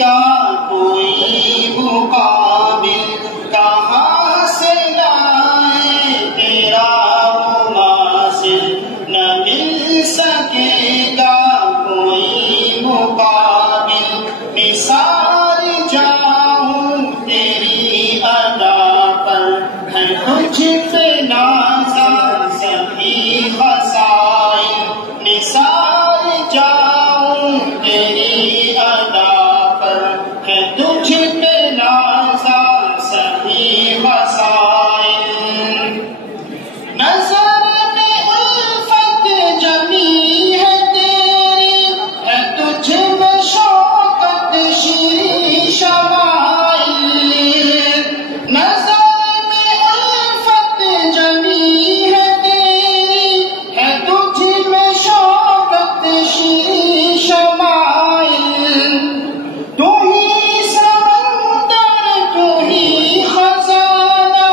گا کوئی مقابل کہاں سے لائے تیرا مماثل نہ مل سکے گا کوئی مقابل مثال جاؤں تیری ادا پر ہے تجھ پہ نازا سبھی خصائل مثال جاؤں تیری ادا پر ہے تجھ پہ نازا سبھی خصائل نظر میں الفت جمی ہے تیری ہے تجھ میں شوقت شیریں شمائل نظر میں الفت جمی ہے تیری ہے تجھ میں شوقت شیریں شمائل تو ہی سمندر تو ہی خزانہ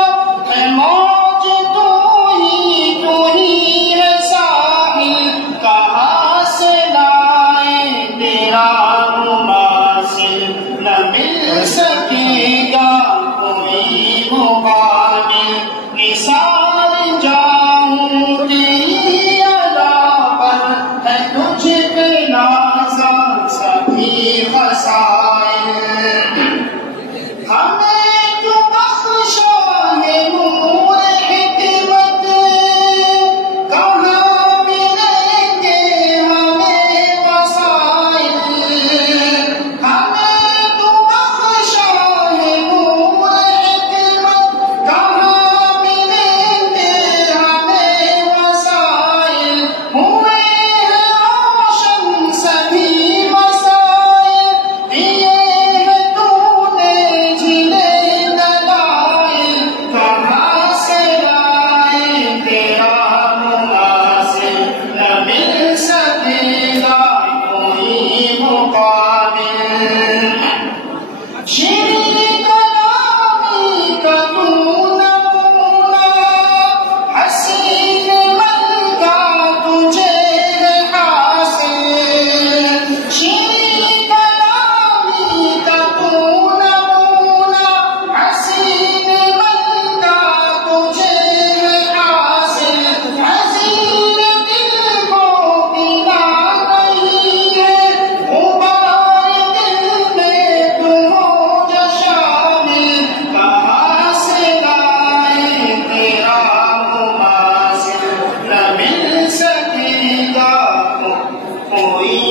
ہے موج تو ہی ہے ساحل کہاں سے لائے تیرا مماثل نہ مل سکے گا کوئی مقابل مثال جاؤں تیری ادا پر ہے تجھ پہ نازا سبھی خصائل ہمیں تو بخشا ہے نور حکمت کہاں ملیں گے ہمیں وسائل ہمیں تو بخشا ہے نور حکمت کہاں ملیں گے ہمیں وسائل ہوئے ہیں روشن سبھی مسائل دیے ہیں تو نے جنہیں دلائل کہاں سے لائے تیرا مماثل نہ مل سکے گا کوئی مقابل شیریں کلامی کا تو نمونہ حسین من کا تجھے ہے حاصل شیریں کلامی کا تو نمونہ حسین من کا تجھے ہے حاصل حزین دل کو پینا نہیں ہے غبار دل میں تم ہو جو شامل کہاں سے لائے تیرا مماثل نہ مل سکے گا کوئی